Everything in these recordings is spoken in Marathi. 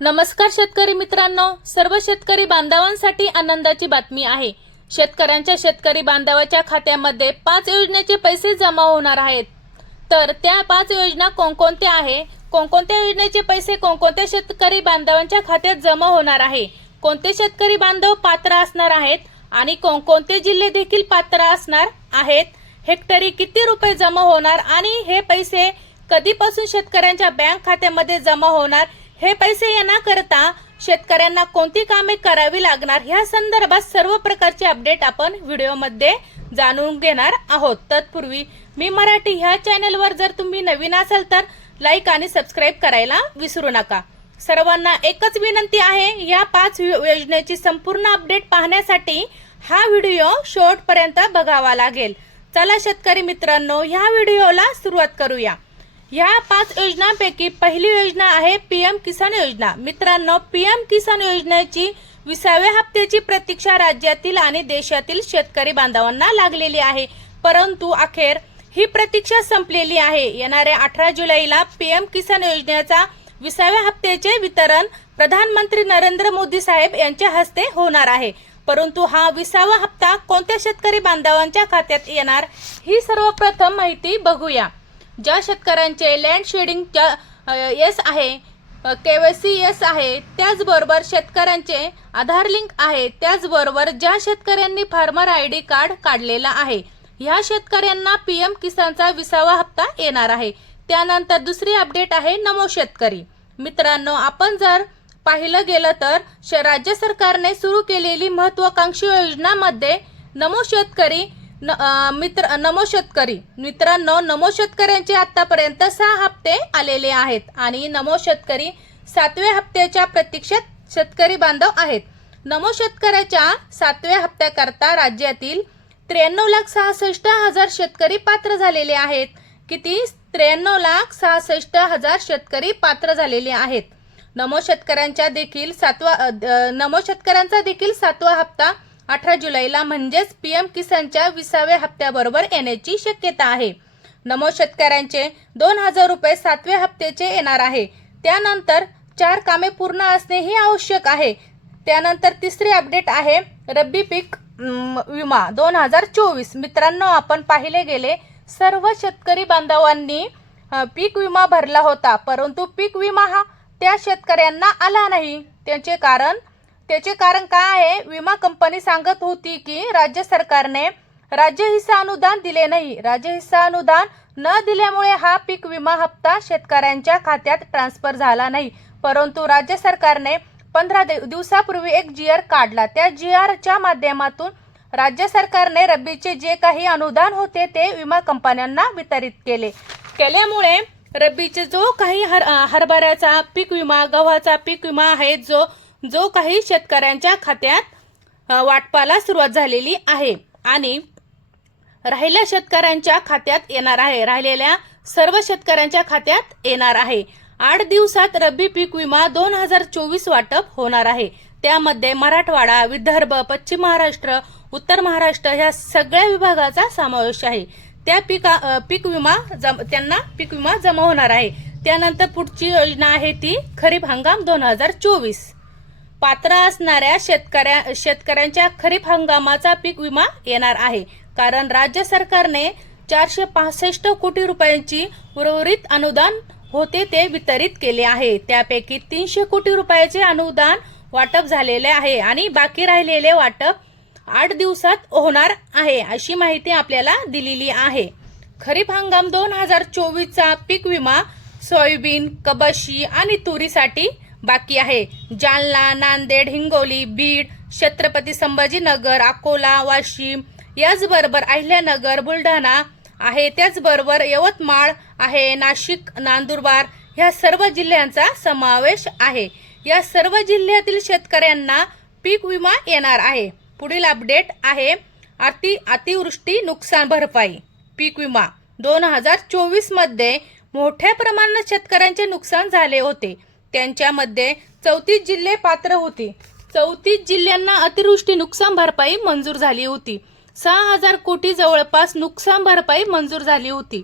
नमस्कार शेतकरी मित्रांनो. सर्व शेतकरी बांधवांसाठी आनंदाची बातमी आहे. शेतकऱ्यांच्या शेतकरी बांधवाच्या खात्यामध्ये पाच योजनेचे पैसे जमा होणार आहेत. तर त्या पाच योजना कोणकोणत्या आहे? कोणकोणत्या योजनेचे पैसे कोणकोणत्या शेतकरी बांधवांच्या खात्यात जमा होणार आहे? कोणते शेतकरी बांधव पात्र असणार आहेत? आणि कोणकोणते जिल्हे देखील पात्र असणार आहेत? हेक्टरी किती रुपये जमा होणार? आणि हे पैसे कधीपासून शेतकऱ्यांच्या बँक खात्यामध्ये जमा होणार? हे पैसे येण्याकरता शेतकऱ्यांना कोणती कामे करावी लागणार? ह्या संदर्भात सर्व प्रकारचे अपडेट आपण व्हिडिओमध्ये जाणून घेणार आहोत. तत्पूर्वी मी मराठी ह्या चॅनलवर जर तुम्ही नवीन असाल तर लाईक आणि सबस्क्राईब करायला विसरू नका. सर्वांना एकच विनंती आहे या पाच योजनेची संपूर्ण अपडेट पाहण्यासाठी हा व्हिडिओ शेवटपर्यंत बघावा लागेल. चला शेतकरी मित्रांनो ह्या व्हिडिओला सुरुवात करूया. या पाच योजनांपैकी पहिली योजना आहे पीएम किसान योजना. मित्रांनो पीएम किसान योजनेची विसाव्या हप्त्याची प्रतीक्षा राज्यातील आणि देशातील शेतकरी बांधवांना लागलेली आहे. परंतु अखेर ही प्रतीक्षा संपलेली आहे. येणाऱ्या अठरा जुलैला पीएम किसान योजनेचा विसाव्या हप्त्याचे वितरण प्रधानमंत्री नरेंद्र मोदी साहेब यांच्या हस्ते होणार आहे. परंतु हा विसावा हप्ता कोणत्या शेतकरी बांधवांच्या खात्यात येणार ही सर्वप्रथम माहिती बघूया. ज्या शेतकऱ्यांचे लँड शेडिंग येस आहे के वाय सी येस आहे त्याचबरोबर शेतकऱ्यांचे आधार लिंक आहे त्याचबरोबर ज्या शेतकऱ्यांनी फार्मर आय डी कार्ड काढलेला आहे ह्या शेतकऱ्यांना पी एम किसानचा विसावा हप्ता येणार आहे. त्यानंतर दुसरी अपडेट आहे नमो शेतकरी. मित्रांनो आपण जर पाहिलं गेलं तर श- राज्य सरकारने सुरू केलेली महत्वाकांक्षी योजनामध्ये नमो शेतकरी न- मित्र नमो शेतकरी. मित्रांनो नमो शेतकऱ्यांचे आतापर्यंत सहा हप्ते आलेले आहेत आणि नमो शेतकरी सातव्या हप्त्याच्या प्रतीक्षेत शेतकरी बांधव आहेत. नमो शेतकऱ्याच्या सातव्या हप्त्याकरता राज्यातील त्र्याण्णव लाख सहासष्ट हजार शेतकरी पात्र झालेले आहेत. किती? त्र्याण्णव लाख सहासष्ट हजार शेतकरी पात्र झालेले आहेत. नमो शेतकऱ्यांच्या देखील सातवा नमो शेतकऱ्यांचा देखील सातवा हप्ता अठरा जुलैला म्हणजेच पी एम किसानच्या विसाव्या हप्त्याबरोबर येण्याची शक्यता आहे. नमो शेतकऱ्यांचे दोन हजार रुपये सातव्या हप्त्याचे येणार आहे. त्यानंतर चार कामे पूर्ण असणे हे आवश्यक आहे. त्यानंतर तिसरी अपडेट आहे रब्बी पीक विमा दोन हजार चोवीस. मित्रांनो आपण पाहिले गेले सर्व शेतकरी बांधवांनी पीक विमा भरला होता परंतु पीक विमा हा त्या शेतकऱ्यांना आला नाही. त्याचे कारण त्याचे कारण काय आहे? विमा कंपनी सांगत होती की राज्य सरकारने राज्य हिस्सा अनुदान दिले नाही. राज्य हिस्सा अनुदान न दिल्यामुळे हा पीक विमा हप्ता शेतकऱ्यांच्या खात्यात ट्रान्सफर झाला नाही. परंतु राज्य सरकारने पंधरा दिवसापूर्वी एक जी आर काढला. त्या जी आरच्या माध्यमातून राज्य सरकारने रब्बीचे जे काही अनुदान होते ते विमा कंपन्यांना वितरित केले. केल्यामुळे रब्बीचे जो काही हर हरभऱ्याचा पीक विमा गव्हाचा पीक विमा आहे जो जो काही शेतकऱ्यांच्या खात्यात वाटपाला सुरुवात झालेली आहे आणि राहिल्या शेतकऱ्यांच्या खात्यात येणार आहे. राहिलेल्या सर्व शेतकऱ्यांच्या खात्यात येणार आहे. आठ दिवसात रब्बी पीक विमा दोन हजार चोवीस वाटप होणार आहे. त्यामध्ये मराठवाडा विदर्भ पश्चिम महाराष्ट्र उत्तर महाराष्ट्र ह्या सगळ्या विभागाचा समावेश आहे. त्या पिका पीक विमा जम त्यांना पीक विमा जमा होणार आहे. त्यानंतर पुढची योजना आहे ती खरीप हंगाम दोन हजार चोवीस. पात्र असणाऱ्या शेतकऱ्या शेतकऱ्यांच्या खरीप हंगामाचा पीक विमा येणार आहे. कारण राज्य सरकारने चारशे पासष्ट कोटी रुपयांची उर्वरित अनुदान होते ते वितरित केले आहे. त्यापैकी तीनशे कोटी रुपयाचे अनुदान वाटप झालेले आहे आणि बाकी राहिलेले वाटप आठ दिवसात होणार आहे अशी माहिती आपल्याला दिलेली आहे. खरीप हंगाम दोन हजार चोवीसचा पीक विमा सोयाबीन कबशी आणि तुरीसाठी बाकी आहे. जालना नांदेड हिंगोली बीड छत्रपती संभाजीनगर अकोला वाशिम याचबरोबर अहिल्यानगर बुलढाणा आहे. त्याचबरोबर यवतमाळ आहे नाशिक नांदुरबार ह्या सर्व जिल्ह्यांचा समावेश आहे. या सर्व जिल्ह्यातील शेतकऱ्यांना पीक विमा येणार आहे. पुढील अपडेट आहे. अति अतिवृष्टी नुकसान भरपाई पीक विमा. दोन हजार चोवीसमध्ये मोठ्या प्रमाणात शेतकऱ्यांचे नुकसान झाले होते. त्यांच्यामध्ये चौतीस जिल्हे पात्र होते. चौतीस जिल्ह्यांना अतिवृष्टी नुकसान भरपाई मंजूर झाली होती. सहा हजार कोटी जवळपास नुकसान भरपाई मंजूर झाली होती.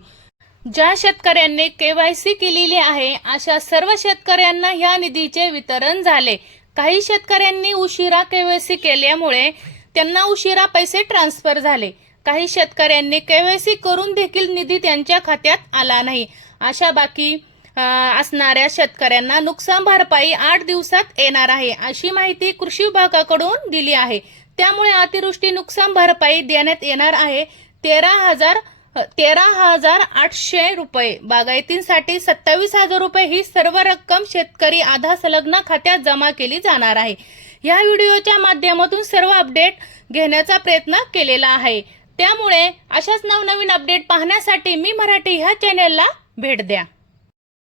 ज्या शेतकऱ्यांनी केवायसी केलेली आहे अशा सर्व शेतकऱ्यांना ह्या निधीचे वितरण झाले. काही शेतकऱ्यांनी उशिरा केवायसी केल्यामुळे त्यांना उशिरा पैसे ट्रान्सफर झाले. काही शेतकऱ्यांनी केवायसी करून देखील निधी त्यांच्या खात्यात आला नाही. अशा बाकी असणाऱ्या शेतकऱ्यांना नुकसान भरपाई आठ दिवसात येणार आहे अशी माहिती कृषी विभागाकडून दिली आहे. त्यामुळे अतिवृष्टी नुकसान भरपाई देण्यात येणार आहे. तेरा हजार तेरा हजार आठशे रुपये. बागायतींसाठी सत्तावीस हजार रुपये ही सर्व रक्कम शेतकरी आधा संलग्न खात्यात जमा केली जाणार आहे. या व्हिडिओच्या माध्यमातून सर्व अपडेट घेण्याचा प्रयत्न केलेला आहे. त्यामुळे अशाच नवनवीन अपडेट पाहण्यासाठी मी मराठी ह्या चॅनेलला भेट द्या.